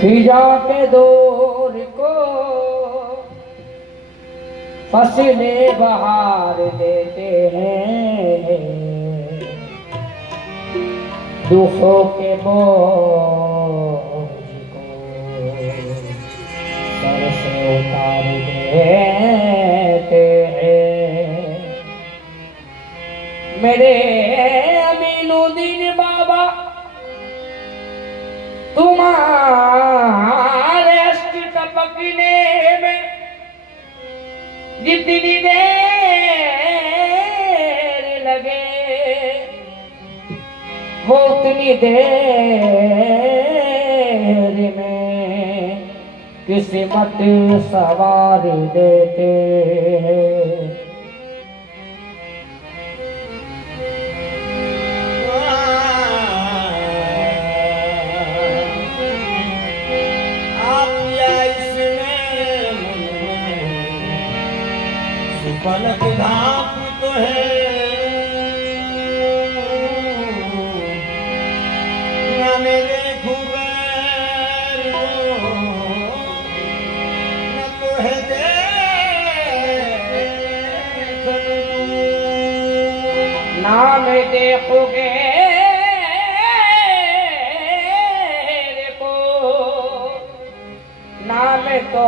खिजा के दौर को फसलें बहार देते हैं, दुखों के बोझ को सर से उतार देते हैं। मेरे अमीनुद्दीन बाबा तुम्हारे अष्ट टपकने में जितनी देर लगे वो उतनी देर में किस्मत सवार देते हैं। पलक धाप तो है न मेरे खुबर न तो है देख नाम देखोगे देखो नाम तो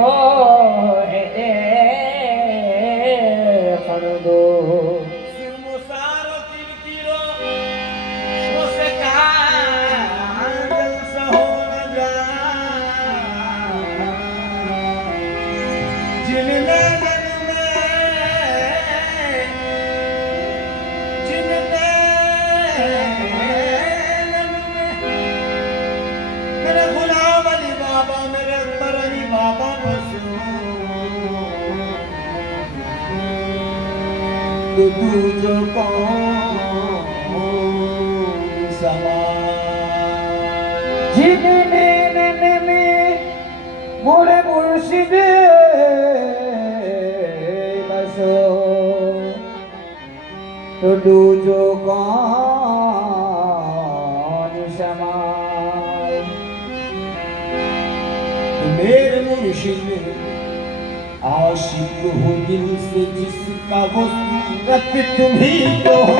है दो मुसारो किरकिरो सोसे कागल सहो न जा जिनने मेरे गुलाम अली बाबा मेरे अकबर अली बाबा तू जो कौन सवार जिनने में मोरे मुर्शिद बसो तो जो कौन समार मेरे मुर्शिद आशिक हूँ दिल से जिसका वो सूरत तुम ही तो हो।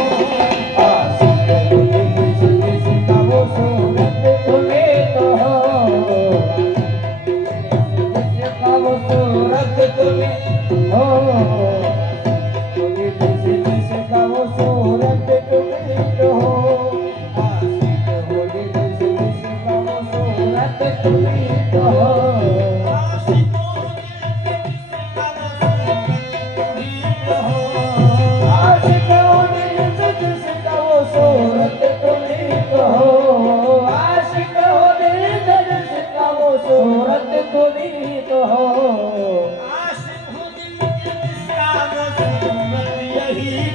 आशिक हूँ दिल से जिसका वो सूरत तुम ही तो हो। जिसका वो सूरत तुम ही हो। दिल से जिसका वो सूरत तुम ही तो हो। आशिक हूँ दिल से जिसका वो सूरत तुम ही तो हो।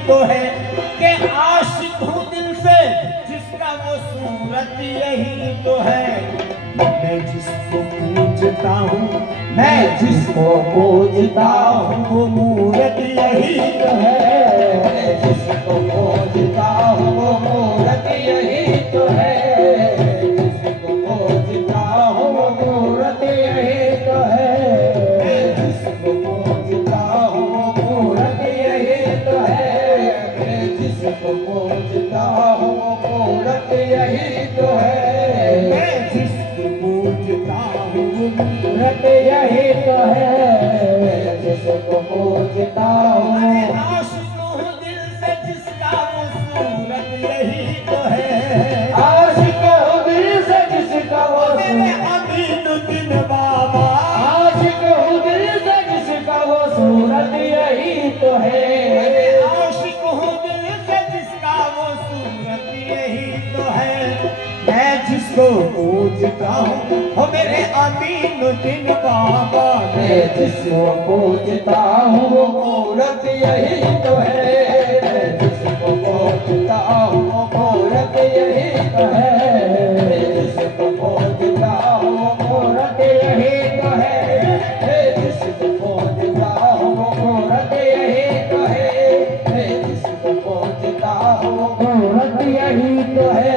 तो है कि आशिक हूँ दिल से जिसका वो सूरत यही तो है। मैं जिसको पूजता हूँ मैं जिसको पूजता हूँ वो मूरत यही तो है। मैं जिसको पूजता हूँ वो मूरत यही तो है। जिसको पूजता हूँ वो मूरत यही तो है। मैं जिसको पूजता हूँ वो मूरत यही तो है। जिसको पूजता हूँ वो मूरत यही तो है। मैं जिसको पूजता हूँ वो मूरत यही तो है। जिसको पूजता हूँ आशिक हूँ दिल से जिसका वो जिसको पूजता हूँ हो मेरे अमीनुद्दीन बाबा। मैं जिसको पूजता हूँ वो मूरत यही तो है। मैं जिसको पूजता हूँ वो मूरत यही तो है। मैं जिसको पूजता हूँ वो मूरत यही तो है। मैं जिसको पूजता हूँ वो मूरत यही तो है। मैं जिसको पूजता हूँ वो मूरत यही तो है।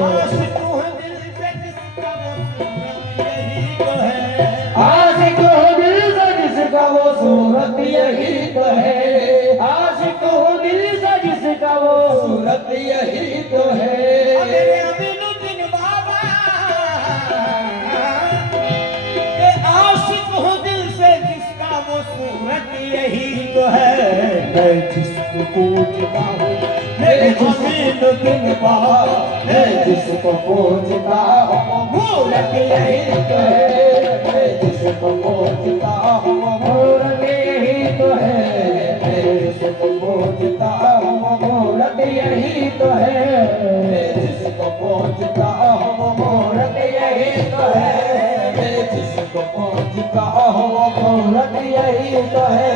आशिक हूँ दिल से जिसका वो सूरत यही तो है। आशिक हो दिल से जिसका वो सूरत यही तो है। आशिक हो दिल से जिसका वो सूरत यही तो है। मेरे अमीनुद्दीन बाबा के आशिक हूँ दिल से जिसका वो सूरत यही तो है। मैं जिसको पूजता हूँ मेरे अमीनुद्दीन बाबा। मैं जिसको पूजता हूँ वो मूरत यही तो है। मैं जिसको पूजता हूँ वो मूरत यही तो है। मैं जिसको पूजता हूँ वो मूरत यही तो है। मैं जिसको पूजता हूँ वो मूरत यही तो है। मैं जिसको पूजता हूँ वो मूरत यही तो है।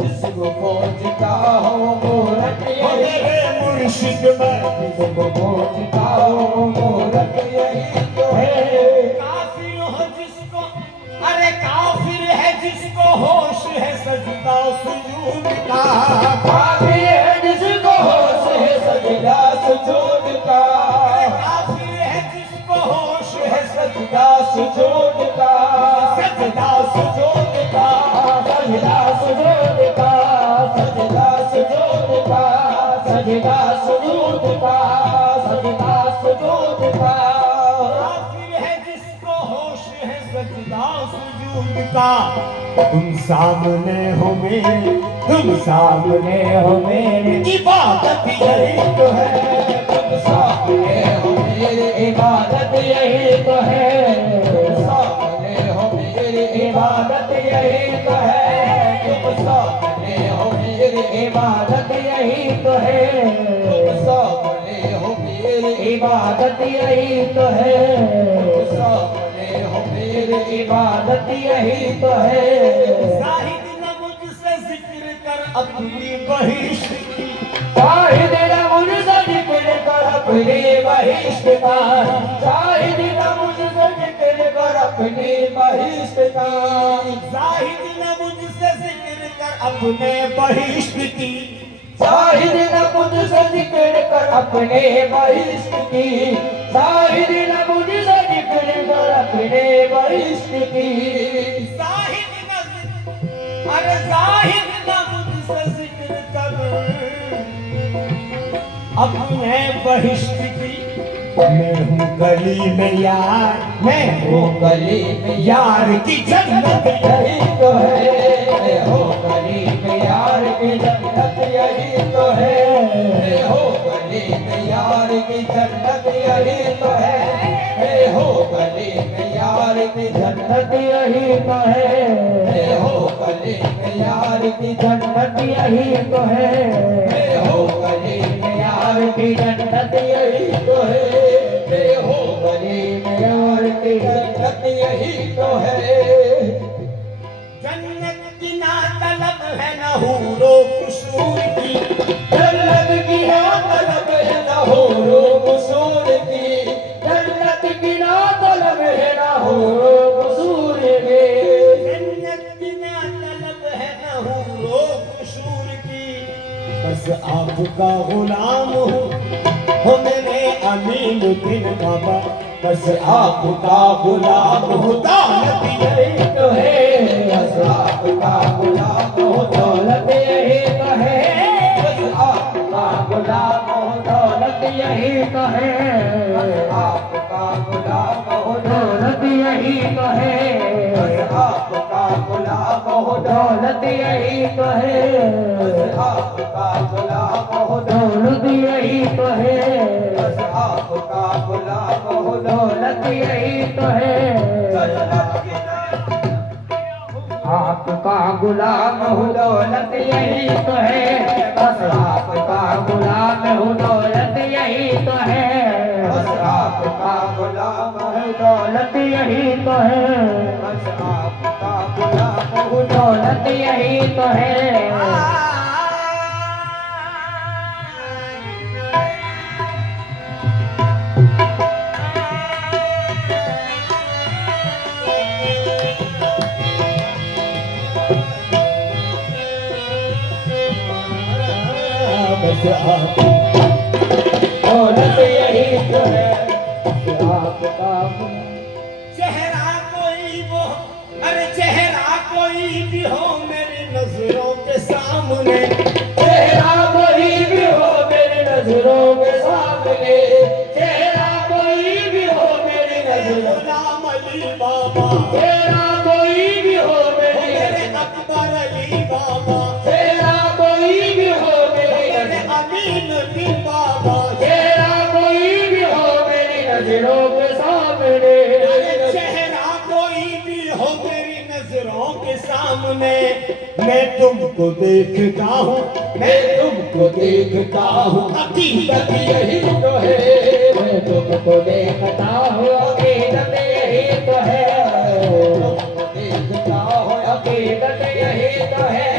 जिसको पूजता हूँ वो मूरत यही मेरे मुर्शिद में जिसको पूजता हूँ वो मूरत यही तो है। काफिर हो जिसको अरे काफिर है जिसको होश है सजदा सुजूद का। काफिर है जिसको होश है सजदा सुजूद का। काफिर है जिसको होश है सजदा सुजूद का। सजदा सुजूद का। सजदा सुजूद का। सजदा सुजूद का। सजदा सुजूद का। सजदा सुजूद का। काफिर है जिसको होश है सजदा सुजूद का। तुम सामने हो मेरे तुम सामने हो मेरे इबादत यही तो है। तुम सामने हो मेरी इबादत यही तो है। तुम सामने हो मेरी इबादत यही तो है। तुम सामने हो मेरी इबादत यही तो है। तुम सामने हो मेरी इबादत यही तो है। तुम सामने हो मेरी इबादत यही तो है। जाहिद न मुझसे जिक्र कर अपनी बहिश्त की। शाहिद न मुझसे जिक्र कर अपनी बहिश्त का। शाहिद न मुझसे जिक्र कर अपनी बहिश्त का। जाहिद न मुझसे जिक्र कर अपने बहिश्त की। शाहिद न मुझसे जिक्र कर अपने बहिश्त की। शाहिद न मुझसे जिक्र कर अपने बहिश्त की। जाहिद न अरे जाहिद न मुझसे जिक्र कर अपने बहिश्त की। मैं हूँ गली में यार मैं वो हूँ गली में यार की जन्नत यही तो है। हो गली में यार की जन्नत यही तो है। हो गली में यार की जन्नत यही तो है। हो गली में यार की जन्नत यही तो है। हो गली में यार की जन्नत यही तो है। हो गली में यार की जन्नत यही तो है। हो गली में यार की जन्नत यही तो है। जन्नत की ना तलब है न हूरो कुसूर की। जन्नत की है तलब है न हूरो कुसूर की। जन्नत की ना तलब है न हूरो कुसूर की। जन्नत की ना तलब है न हूरो कुसूर की। बस आपका गुलाम हूँ हो मेरे अमीनुद्दीन बाबा। बस आपका गुलाम हूँ दौलत यही तो है। बस आपका गुलाम हो दौलत यही तो है। बस आपका गुलाम हो दौलत यही तो है। बस आपका गुलाम हो दौलत यही तो है। बस आपका गुलाम हो दौलत यही तो है। बस आपका गुलाम हो दौलत यही तो है। बस आपका गुलाम हो दौलत यही तो है। आपका गुलाम हो दौलत यही तो है। बस आपका गुलाम हो दौलत यही तो है। बस आपका आपका गुलाम हूँ दौलत यही तो है, बस आपका गुलाम हूँ दौलत यही तो है। बस आप दौलत यही तो है बस आपका चेहरा कोई वो, अरे चेहरा कोई भी हो मेरी नजरों के सामने, चेहरा कोई भी हो मेरी नजरों के सामने चेहरा कोई भी हो मेरी नजरों गुलाम अली बाबा, चेहरा कोई भी हो मेरी मेरे अकबर अली बाबा, चेहरा कोई भी हो मेरी मेरे नजरों अमीन अली बाबा, चेहरा कोई भी हो मेरी नजरों के सामने अरे चेहरा कोई भी हो मेरी नजरों के सामने, मैं तुमको देखता हूँ, मैं तुमको देखता हूँ हकीकत यही तो है मैं तुमको देखता हूँ हकीकत यही तो है तुमको देखता हूँ हकीकत यही तो है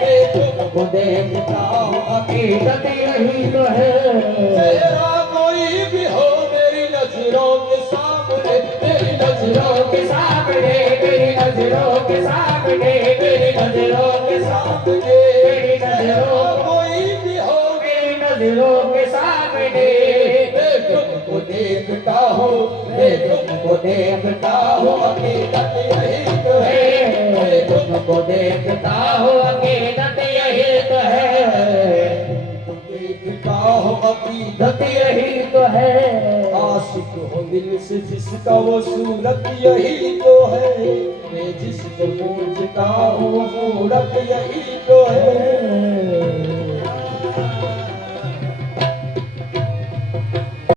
मैं तुमको देखता हूँ हकीकत यही तो है चेहरा कोई भी हो मेरी नजरों के सामने मेरी नजरों के सामने मेरी नजरों के सामने मेरी नजरों के सामने मेरी नजरों कोई भी हो मेरी नजरों के सामने मैं तुमको देखता हूँ मैं तुमको देखता हूँ हकीकत यही तो है मैं तुमको देखता हूँ हकीकत यही तो है देखता हूँ हकीकत यही तो है आशिक हो दिल से जिसका वो सूरत यही तो है मैं जिसको पूछता हूँ वो सूरत यही तो है